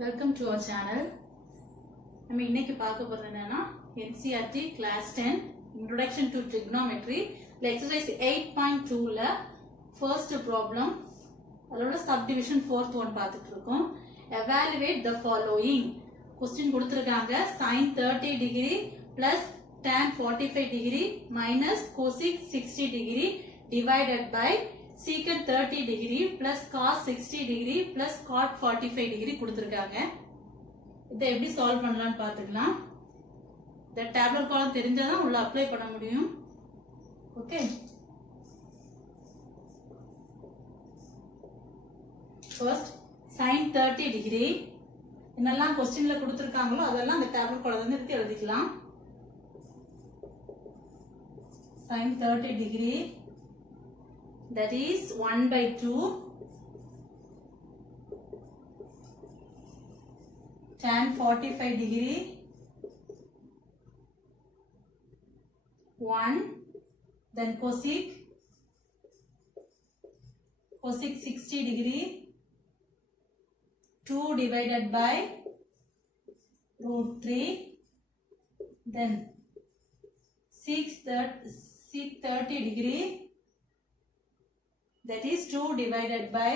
Welcome to our channel. நம்ம இன்னைக்கு பார்க்க போறது என்னன்னா NCERT class 10 Introduction to Trigonometry exercise 8.2ல first problem அதோட subdivision fourth one பார்த்துட்டு இருக்கோம். Evaluate the following. Question கொடுத்திருக்காங்க sin 30 degree plus tan 45 degree minus cosec 60 degree divided by secant 30 degree plus cos 60 degree plus cot 45 degree கொடுத்திருக்காங்க. இதை எப்படி solve பண்ணலாம்னு பார்த்துக்கலாம். இந்த டேபுலர் காலம் தெரிஞ்சாதான் உள்ள அப்ளை பண்ண முடியும். ஓகே, ஃபர்ஸ்ட் sin 30 டிகிரி என்னெல்லாம் क्वेश्चनல கொடுத்திருக்காங்களோ அதெல்லாம் அந்த டேபுலர் காலத்துல இருந்து எடுத்து எழுதிக்கலாம். sin 30 degree that is 1/2 tan 45 degree 1 then cosec 60 degree 2 divided by √3 then sec 30 degree that is 2 divided by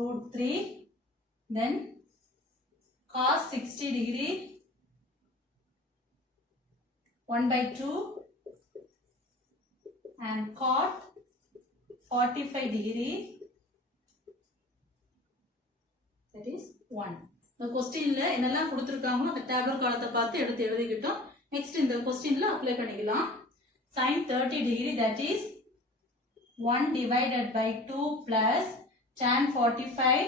√3 then cos 60 degree 1/2 and cot 45 degree that is 1. இந்த क्वेश्चनல என்னெல்லாம் கொடுத்திருக்காங்களோ அந்த டேபுலர் காலத்தை பார்த்து எடுத்து எழுதிக்கிட்டோம். நெக்ஸ்ட் இந்த क्वेश्चनல அப்ளை பண்ணிக்கலாம். sin 30 degree that is 1 divided by 2 plus tan 45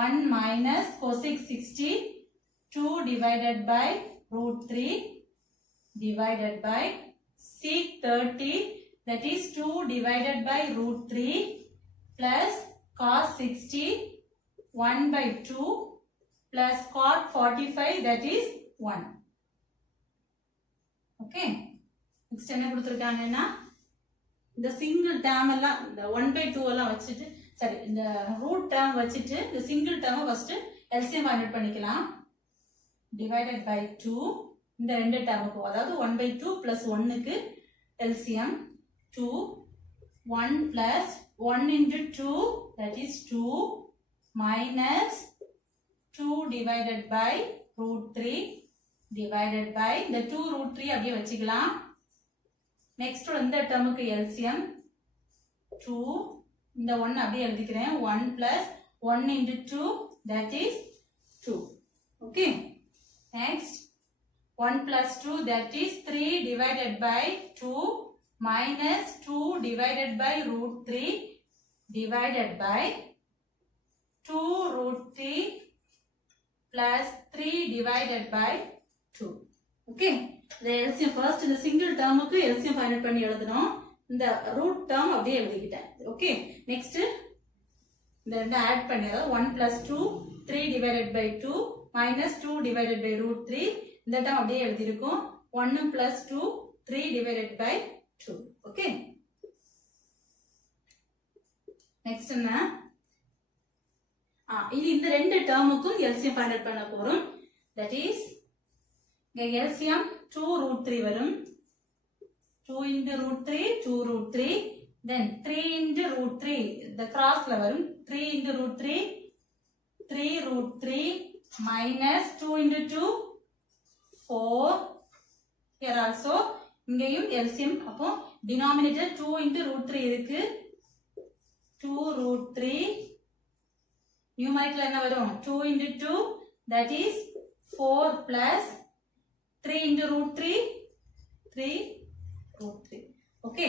1 minus cosec 60 2 divided by √3 divided by sec 30 that is 2 divided by √3 plus cos 60 1/2 plus cot 45 that is 1. Okay, next என்ன கொடுத்திருக்காங்கன்னா இந்த சிங்கிள் டேர்ம் எல்லாம் இந்த 1/2 எல்லாம் வச்சிட்டு சரி இந்த ரூட் டேர்ம் வச்சிட்டு இந்த single term first LCM find பண்ணிக்கலாம். டிவைடட் பை 2 இந்த ரெண்டு டேர்முக்கு அதாவது 1/2 plus 1க்கு LCM 2 1 plus 1 into 2 that is 2 minus 2 divided by √3 divided by இந்த 2 √3 அப்படியே வச்சுக்கலாம். நெக்ஸ்ட் இந்த டேர்முக்கு எல்சிஎம் 2 இந்த 1 அப்படியே எழுதிக்கிறேன் 1 plus 1 into 2 that is 2. Okay, next 1 plus 2 that is 3 divided by 2 minus 2 divided by √3 divided by 2 √3 plus 3 divided by 2. Okay, the LCM first இந்த single டேர்முக்கு LCM find பண்ணி எழுதணும். இந்த ரூட் டேர்ம் அப்படியே எழுதிக்கிட்டேன். ஓகே, நெக்ஸ்ட் இந்த ரெண்டு ஆட் பண்ணி அதாவது 1 plus 2 3 divided by 2 minus 2 divided by √3 இந்த டேர்ம் அப்படியே எழுதியிருக்கோம் 1 plus 2 3 divided by 2. Okay, next என்ன இது இந்த ரெண்டு டேர்முக்கும் LCM ஃபைண்ட் பண்ண போறோம். that is இங்க LCM 2 √3 வரும் 2 into √3 2 √3 then 3 into √3 the crossல வரும் 3 into √3 3 √3 minus 2 into 2 4 here also இங்கேயும் LCM அப்போ denominator 2 into √3 இருக்கு 2 √3 numerator என்ன வரும் 2 into 2 that is 4 plus 3 into √3 3 √3. Okay,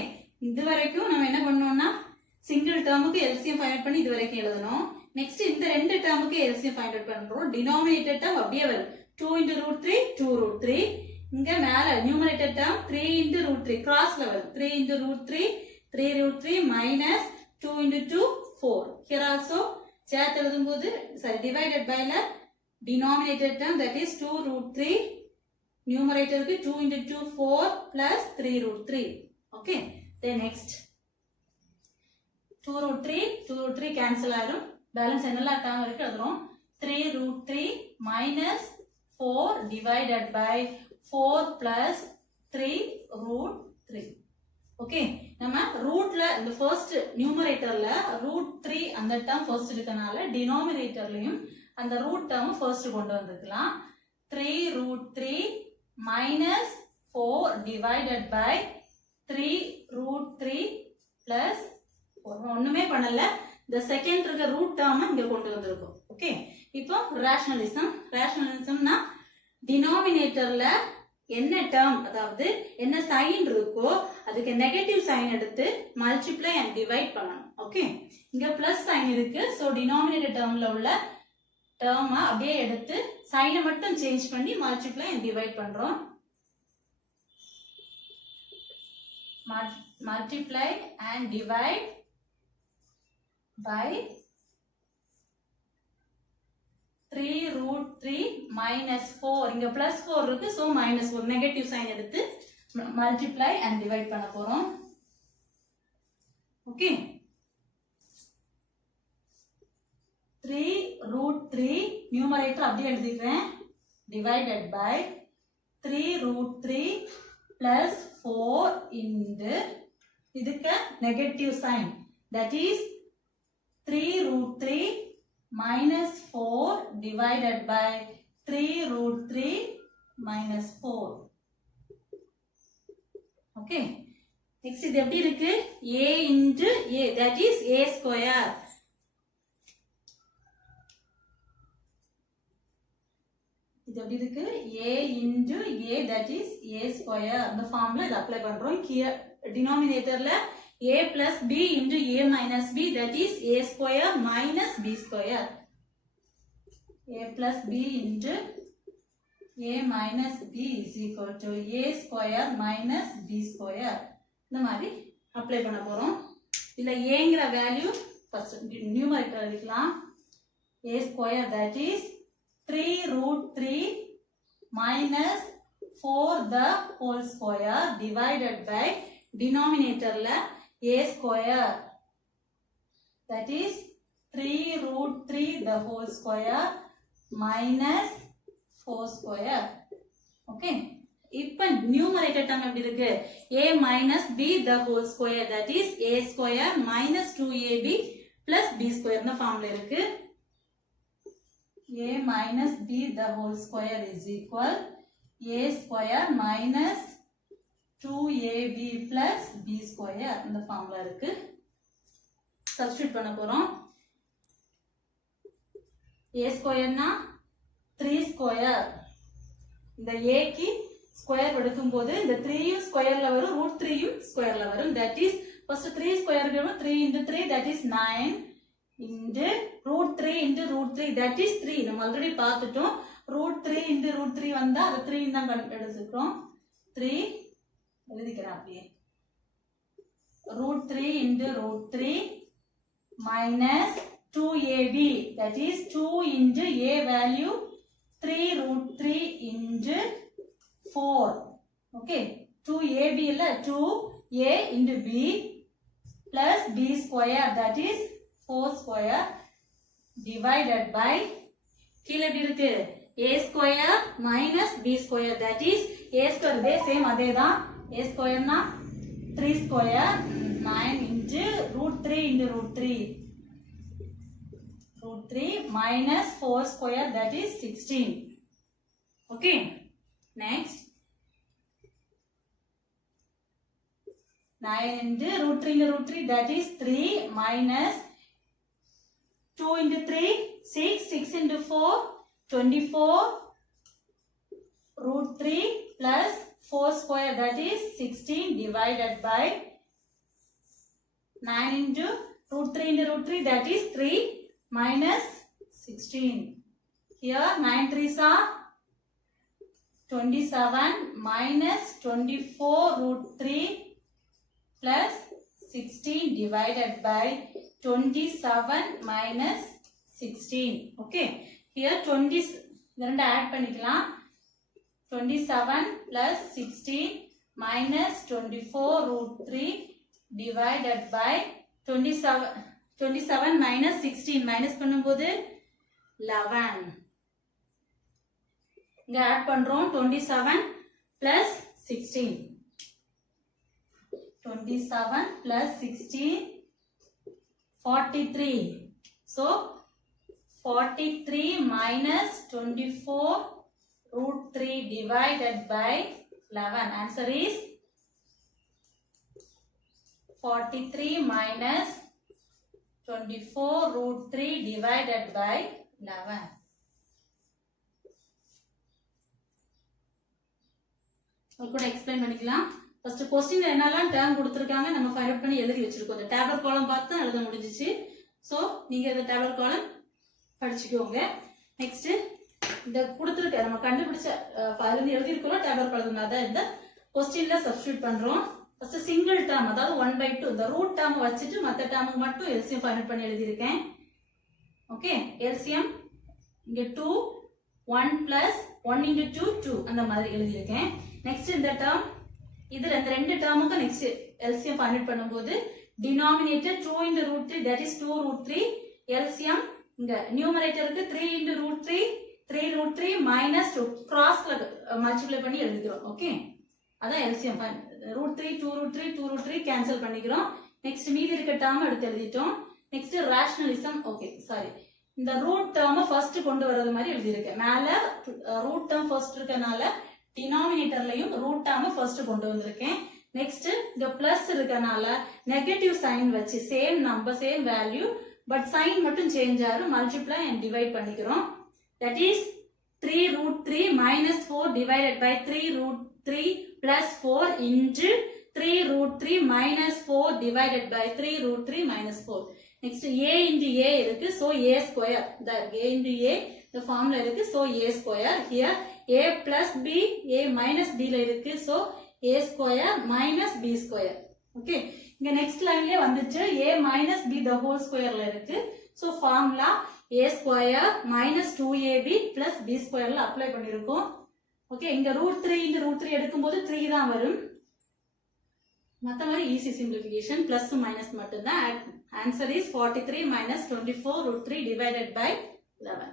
இது வரைக்கும் நம்ம என்ன பண்ணோம்னா சிங்கிள் டேர்முக்கு எல்சிஎம் ஃபைண்ட் பண்ணி இது வரைக்கும் எழுதணும். நெக்ஸ்ட் இந்த ரெண்டு டேர்முக்கு எல்சிஎம் ஃபைண்ட் பண்றோம். டினாமினேட்டர் டேர்ம் அப்படியே வரும் 2 into √3 2 √3 இங்க மேல நியூமரேட்டர் டேர்ம் 3 into √3 கிராஸ்ல வரும் 3 into √3 3 √3 minus 2 into 2 4 here also சேர்த்து எழுதும்போது சாரி டிவைடட் பைல denominator term that is 2 √3 numerator க்கு 2 into 2 4 plus 3 √3. Okay, then next 2 √3 cancel ஆயிரும். பேலன்ஸ் என்னெல்லாம் டேர்ம் இருக்கு எழுதுறோம். 3 root 3 minus 4 divided by 4 plus 3 root 3. Okay, நம்ம ரூட்ல இந்த ஃபர்ஸ்ட் நியூமரேட்டர்ல ரூட் 3 அந்த டேர்ம் ஃபர்ஸ்ட் இருக்கனால டினாமினேட்டர்லயும் அந்த ரூட் டேர்ம் ஃபர்ஸ்ட் கொண்டு வந்திருக்கலாம். 3 root 3 minus 4 divided by 3 root 3 plus ஒண்ணுமே பண்ணல. இந்த செகண்ட் இருக்க ரூட் டேர்ம் இங்க கொண்டு வந்திருக்கோம். ஓகே, இப்போ ரேஷனலிசம்னா டினாமினேட்டர்ல என்ன டேர்ம் அதாவது என்ன சைன் இருக்கோ அதுக்கு நெகட்டிவ் சைன் எடுத்து மல்டிப்ளை அண்ட் டிவைட் பண்ணணும். ஓகே, இங்க பிளஸ் சைன் இருக்கு. சோ டினாமினேட்டர் டேர்ம்ல உள்ள டேர்ம் அப்படியே எடுத்து சைனை மட்டும் சேஞ்ச் பண்ணி மல்டிப்ளை அண்ட் டிவைட் பண்றோம். Multiply and divide by 3 root 3 minus 4 இங்க plus 4 இருக்கு. so minus 4 negative sign எடுத்து multiply and divide பண்ண போறோம். okay, 3 root 3 numerator அப்படியே எழுதிக்கிறேன் divided by 3 root 3 plus 4 into இதுக்கு negative sign that is 3 root 3 minus 4 divided by 3 root 3 minus 4. Okay. Next இது எப்படி இருக்கு? A into A that is A square. இது எப்படி இருக்கு? A into A that is A square. அந்த formula இத apply பண்றோம். டினாமினேட்டர்ல a plus b into a minus b that is a square minus b square. a plus b into a minus b is equal to a square minus b square. இந்த மாதிரி apply பண்ண போறோம். இதுல aங்கற value first numerator எழுதிக்கலாம். a square that is 3 root 3 minus 4 the whole square divided by denominatorல a square that is 3 root 3 the whole square minus 4 square. okay, இப்ப numerator term எப்படி இருக்கு? a minus b the whole square that is a square minus 2ab plus b square இந்த ஃபார்ம்ல இருக்கு. a minus b the whole square is equal a square minus 2ab plus b square இந்த formula இருக்கு. Substitute பண்ண போறோம். a ஸ்கொயர்னா 3 square. இந்த a க்கு square எடுக்கும்போது இந்த 3 யும் ஸ்கொயர்ல வரும், ரூட் 3 யும் ஸ்கொயர்ல வரும். தட் இஸ் ஃபர்ஸ்ட் 3 ஸ்கொயருக்கு 3 into 3 that is 9 into root 3 into root 3 that is 3. நம்ம ஆல்ரெடி பார்த்துட்டோம். root 3 into root 3 வந்தா அது 3 தான் எடுத்துக்கிறோம். 3 எழுதிக்கிறேன் அப்படியே. root 3 into root 3 minus 2ab that is 2 into a value 3 root 3 into 4. okay, 2ab இல்ல 2a into b plus b square that is 4 square divided by கீழ எப்படி இருக்கு? a square minus b square that is a square இதே same அதேதான். a square na 3 square 9 into root 3 into root 3 minus 4 square that is 16. okay, next 9 into root 3 into root 3 that is 3 minus 2 into 3 6 into 4 24 root 3 plus 4 square that is 16 divided by 9 into root 3 into root 3 that is 3 minus 16. Here 9 3s are 27 minus 24 root 3 plus 16 divided by 27 minus 16. okay, here 20 இரண்டு add பண்ணிக்கலாம். 27 plus 16 minus 24 root 3 divided by 27 minus 16 minus பண்ணும்போது 11. இங்க add பண்றோம் 27 plus 16. 27 plus 16 43. So 43 minus 24 root 3 divided by 11. Answer is 43 minus 24 root 3 divided by 11. கூட explain பண்ணிக்கலாம். First question என்னெல்லாம் term கொடுத்திருக்காங்க நம்ம ஃபைண்ட் அவுட் பண்ணி எழுதி வச்சிருக்கோம். இந்த டேபிள் காலம் பார்த்து எழுத முடிஞ்சிச்சு. சோ நீங்க இந்த டேபிள் காலம் படிச்சுக்கோங்க. நெக்ஸ்ட் இந்த கொடுத்திருக்க நம்ம கண்டுபிடிச்ச ஃபைல் எழுதி இருக்கோம் டேபிள் காலம் அத இந்த क्वेश्चनல சப்ஸ்டிட்யூட் பண்றோம். ஃபர்ஸ்ட் சிங்கிள் டேர்ம் அதாவது 1/2 இந்த ரூட் டேர்ம் வச்சிட்டு மத்த டேர்முக்கு மட்டும் எல்சிஎம் ஃபைண்ட் அவுட் பண்ணி எழுதி இருக்கேன். ஓகே எல்சிஎம் இங்க 2 1 plus 1 into 2 2 அந்த மாதிரி எழுதி இருக்கேன். நெக்ஸ்ட் இந்த டேர்ம் இது ரெண்டு டேர்முக்கு நெக்ஸ்ட் எல்சிஎம் ஃபைண்ட் அவுட் பண்ணும்போது denominator 2 into root 3 that is 2 root 3 LCM இங்க நியூமரேட்டருக்கு 3 into root 3 3 root 3 minus 2 கிராஸ்ல மல்டிப்ளை பண்ணி எழுதிக்கிறோம். ஓகே அதான் LCM find root 3 2 root 3 2 root 3 cancel பண்ணிக்கிறோம். நெக்ஸ்ட் மீதி இருக்க டேர்ம் எடுத்து எழுதிட்டோம். நெக்ஸ்ட் ரேஷனலிசம் ஓகே சாரி இந்த ரூட் டேர்ம் ஃபர்ஸ்ட் கொண்டு வரது மாதிரி எழுதி இருக்கேன். மேல ரூட் டேர்ம் ஃபர்ஸ்ட் இருக்கனால டினாமினேட்டர்லயும் ரூட் டேர்ம் ஃபர்ஸ்ட் கொண்டு வந்திருக்கேன். நெக்ஸ்ட் இங்க பிளஸ் இருக்கனால நெகட்டிவ் சைன் வச்சு same number same value but sign மட்டும் சேஞ்ச் ஆகும் மல்டிப்ளை அண்ட் டிவைட் பண்ணிக்கிறோம். That is 3 root 3 minus 4 divided by 3 root 3 plus 4 into 3 root 3 minus 4 divided by 3 root 3 minus 4. Next a into a இருக்கு so a square that a into a the formula இருக்கு so a square here a plus b a minus b ல இருக்கு so a square minus b square. Okay இங்க next lineல வந்துச்சு a minus b the whole square ல இருக்கு so formula a square minus 2ab plus b square ல apply பண்ணிருக்கோம். Okay இங்க root 3 into root 3 எடுக்கும்போது 3 தான் வரும். மத்த மாதிரி ஈஸி சிம்பிளிஃபிகேஷன் பிளஸ் மைனஸ் மட்டும் தான். Answer is 43 minus 24 root 3 divided by 11.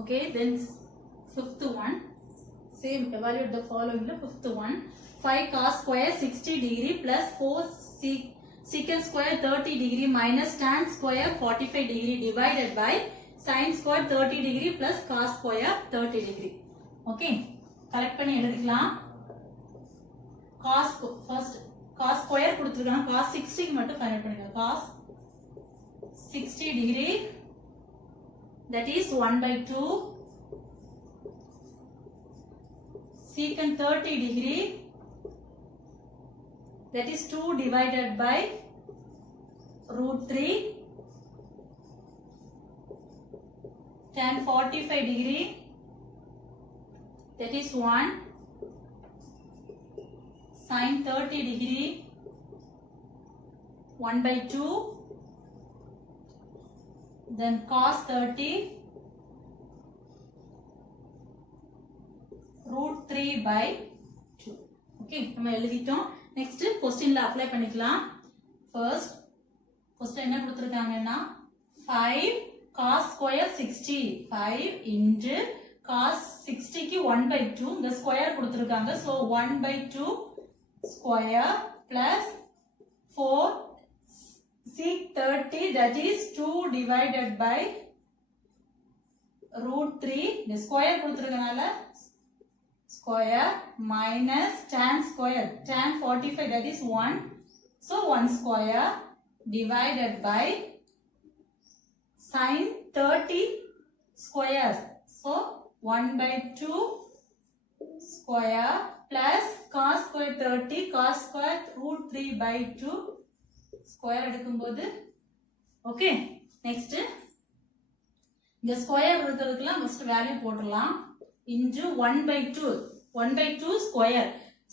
Okay then fifth one same evaluate the following the fifth one 5 cos square 60 degree plus 4 secant square 30 degree minus tan square 45 degree divided by sin square 30 degree plus cos square 30 degree. Okay correct பண்ணி எழுதிக்கலாம். cos first cos square கொடுத்திருக்காங்க cos 60 க்கு மட்டும் find பண்ணுங்க. cos 60 degree that is 1/2 secant 30 degree that is 2 divided by root 3 tan 45 degree that is 1 sin 30 degree 1/2 then cos 30 root 3/2. Okay நம்ம எழுதிட்டோம். Next क्वेश्चनல apply பண்ணிக்கலாம். First question என்ன கொடுத்திருக்காங்கன்னா 5 cos square 60 5 into cos 60 க்கு 1/2 இந்த square கொடுத்திருக்காங்க so 1/2 square plus 4 sec 30 that is 2 divided by root 3 இந்த square கொடுத்திருக்கனால square minus tan square tan 45 that is 1 so 1 square divided by sin 30 squares so 1/2 square plus cos square 30 cos square root 3/2 square எடுக்கும்போது okay next இந்த square இருக்கிறதுக்குலாம் first value போடலாம் into 1/2 square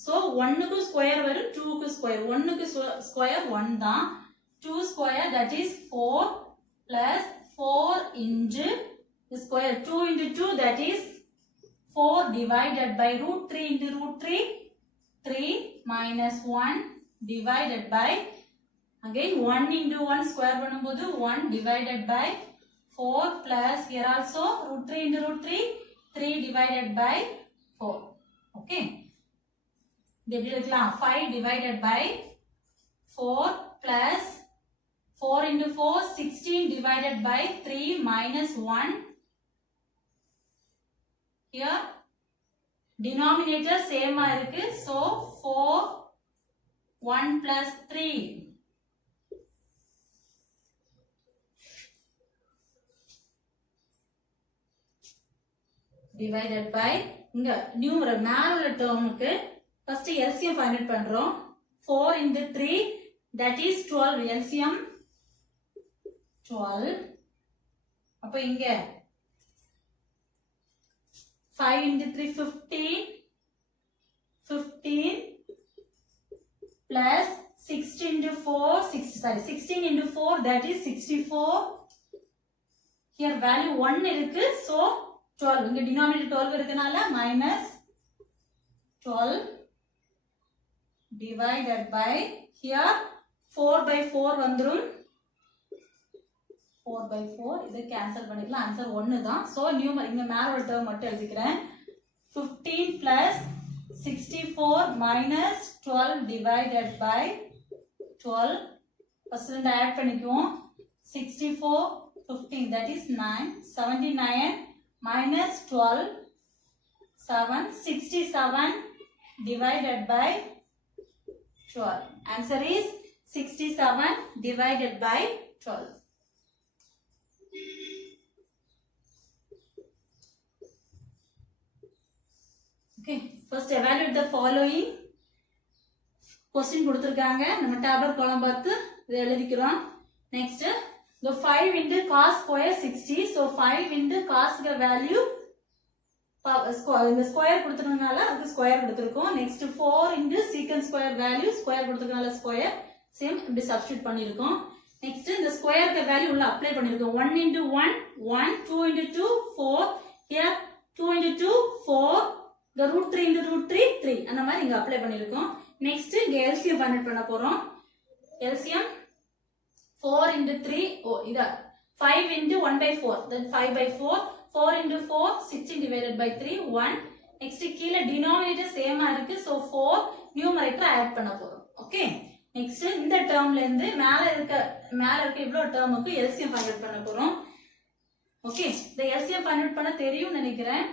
so 1 க்கு square வரும் 2 க்கு square 1 க்கு square 1 தான் 2 square that is 4 plus 4 into the square 2 into 2 that is 4 divided by root 3 into root 3 3 minus 1 divided by again 1 into 1 square பண்ணும்போது 1 divided by 4 plus here also root 3 into root 3 3 divided by 4. Okay, இது எப்படி எழுதலாம் 5 divided by 4 plus 4 into 4 16 divided by 3 minus 1. Here denominator same ஆ இருக்கு, so 4 1 plus 3. divided by இங்க numeral மேல உள்ள டேர்முக்கு first LCM find out பண்றோம். 4 into 3 that is 12. LCM 12. அப்ப இங்க 5 into 3 15 15 plus 16 into 4 16 into 4 that is 64. Here value 1 இருக்கு, so 12 இங்க denominator 12 இருக்கனால minus 12 divided by here 4 by 4 வந்துரும். 4 by 4 இதை cancel பண்ணிக்கலாம், ஆன்சர் 1 தான். so நியூமரல் இங்க மேல உள்ள டேர்ம் மட்டும் எழுதிக்கிறேன். 15 plus 64 minus 12 divided by 12. First ரெண்டு ஆட் பண்ணிக்குவோம். 64 15 that is 9. 79 minus 12 7. 67 divided by 12. Answer is 67 divided by 12. Okay, first evaluate the following. Question கொடுத்திருக்காங்க, நம்ம டேபுலர் காலம் பார்த்து இதை எழுதிக்கிறோம். Next, the 5 into cos square 60. So 5 into cos க்கு value இந்த ஸ்கொயர் கொடுத்திருக்கனால அதுக்கு ஸ்கொயர் கொடுத்திருக்கோம். Next 4 into secant square value square கொடுத்திருக்கனால ஸ்கொயர் சேம் இப்படி சப்ஸ்டிட்யூட் பண்ணிருக்கோம். Next இந்த ஸ்கொயருக்கு வேல்யூ உள்ள அப்ளை பண்ணிருக்கோம். 1 into 1 1 2 into 2 4. Here 2 into 2 4. the root 3 into root 3 3 அந்த மாதிரி இங்க அப்ளை பண்ணிருக்கோம். நெக்ஸ்ட் இங்க LCM ஃபைண்ட் அவுட் பண்ண போறோம். LCM 4 into 3 இத 5 into 1 by 4 then 5 by 4 4 into 4 16 divided by 3 1. Next கீழ denominator சேமா இருக்கு, so 4 numerator ஆட் பண்ண போறோம். ஓகே, நெக்ஸ்ட் இந்த டேர்ம்ல இருந்து மேல இருக்க இவ்ளோ டேர்முக்கு LCM ஃபைண்ட் அவுட் பண்ண போறோம். ஓகே, இந்த LCM ஃபைண்ட் அவுட் பண்ண தெரியும் நினைக்கிறேன்.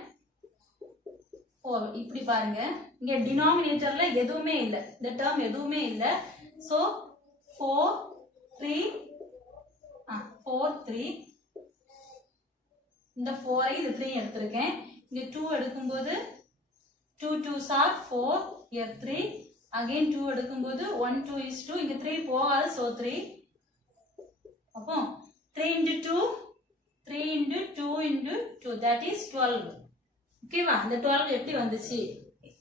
இப்படி பாருங்க, இங்க டினாமினேட்டர்ல எதுவுமே இல்ல, இந்த டேர்ம் எதுவுமே இல்ல. சோ 4 3 4 3 இந்த 4 இது 3 எடுத்துர்க்கேன். இங்க 2 எடுக்கும்போது 2 2s are 4. here 3 again 2 எடுக்கும்போது 1 2 is 2. இங்க 3 போகாது, so 3. அப்போ 3 into 2 3 into 2 into 2 that is 12. ஓகேவா, இந்த 12 எப்படி வந்துச்சு,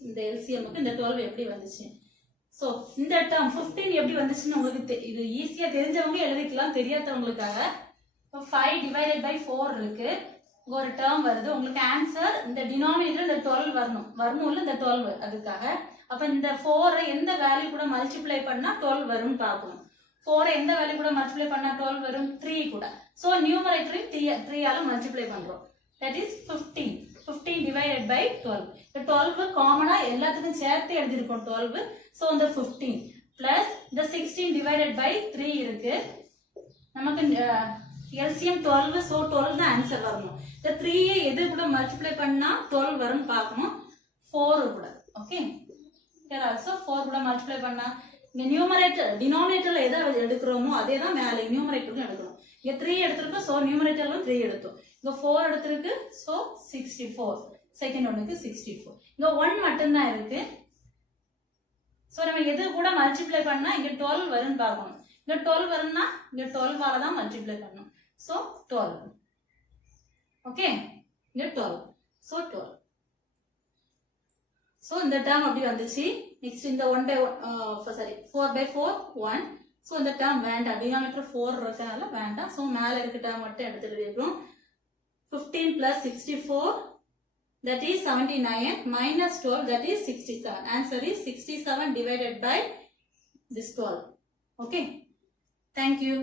இந்த LCMக்கு இந்த 12 எப்படி வந்துச்சு. சோ இந்த டேர்ம் 15 எப்படி வந்துச்சுன்னு உங்களுக்கு இது ஈஸியா தெரிஞ்சவங்க எழுதிக்கலாம், தெரியாதவங்களுக்காக 5 divided by 4 இருக்கு. ஒரு டேர்ம் வருது, உங்களுக்கு ஆன்சர் இந்த டினாமினேட்டர் இந்த 12 வரணும்ல இந்த 12 அதுக்காக. அப்ப இந்த 4 எந்த வேல்யூ கூட மல்டிப்ளை பண்ணா 12 வரும்னு பார்க்கணும். 4 எந்த வேல்யூ கூட மல்டிப்ளை பண்ணா 12 வரும், 3 கூட. சோ நியூமரேட்டரையும் 3 ஆல மல்டிப்ளை பண்றோம். that is 15. 15 divided by 12. இந்த 12 காமனா எல்லாத்துக்கும் சேர்த்து எழுதிருக்கோம் 12. சோ இந்த 15 plus the 16 divided by 3 இருக்கு. நமக்கு LCM 12, so 12 தான் ஆன்சர் வரணும். இந்த 3 எது கூட மல்டிப்ளை பண்ணா 12 வரும்னு பார்க்கணும். 4 கூட. ஓகே, here also 4 கூட மல்டிப்ளை பண்ணா இங்க நியூமரேட்டர் டினாமினேட்டர்ல எதை எடுக்கிறோமோ அதே தான் மேலே நியூமரேட்டருக்கும் எடுக்கணும். இங்க 3 எடுத்திருக்கோம், சோ நியூமரேட்டர்ல 3 எடுத்தோம். இங்க 4 எடுத்திருக்கு, சோ 64. செகண்ட் ஒன்னுக்கு 64. இங்க 1 மட்டும் தான் இருக்கு. சோ நம்ம எது கூட மல்டிப்ளை பண்ணா இங்க 12 வரும்னு பார்க்கணும். இங்க 12 வரும்னா இங்க 12 ஆல தான் மல்டிப்ளை பண்ணனும். சோ 12. ஓகே, இங்க 12. சோ 12. சோ இந்த டேர்ம் அப்படி வந்துச்சு. நெக்ஸ்ட் இந்த 1 by 4 by 4 1. சோ இந்த டேர்ம் வேண்டாம், டினாமினேட்டர் 4 இருக்கனால வேண்டாம். சோ மேல இருக்க டேர்ம் மட்டும் எடுத்துட்டு இருக்கோம். 15 plus 64 that is 79 minus 12 that is 67. Answer is 67 divided by this 12. Okay, thank you.